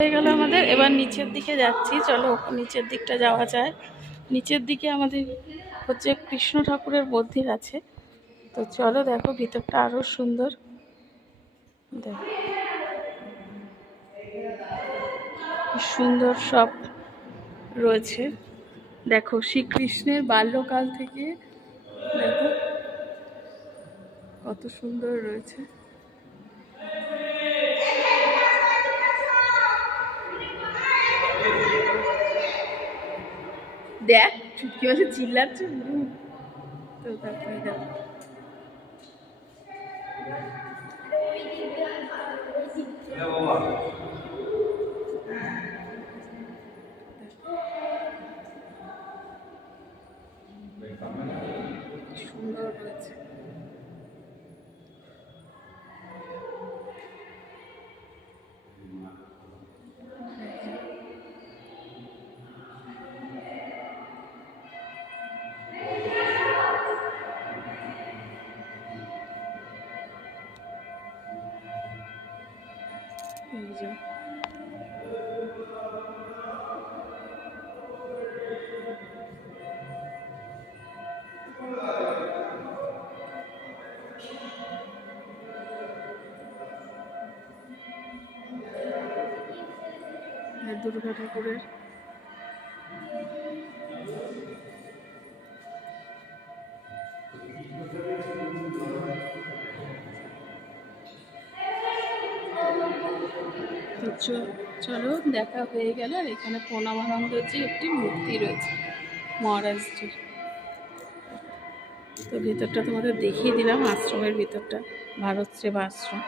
হয়ে গেল আমাদের। এবার নিচের দিকে যাচ্ছি, চলো নিচের দিকটা যাওয়া যায়। নিচের দিকে আমাদের হচ্ছে কৃষ্ণ ঠাকুরের মন্দির আছে, তো চলো দেখো ভিতরটা আরো সুন্দর। দেখো কি সুন্দর সব রয়েছে। দেখো শ্রীকৃষ্ণের বাল্যকাল থেকে দেখো কত সুন্দর রয়েছে। দেখ চুটকি মাসে চিল্লাচ্ছে। তো তারপরে দেখো সুন্দর রয়েছে। এই যে দুর্গা ঠাকুরের তো চলো দেখা হয়ে গেল। আর এখানে প্রণবানন্দজি একটি মূর্তি রয়েছে মহারাজজির। তো ভেতরটা তোমাদের দেখিয়ে দিলাম, আশ্রমের ভিতরটা, ভারত সেবা আশ্রম।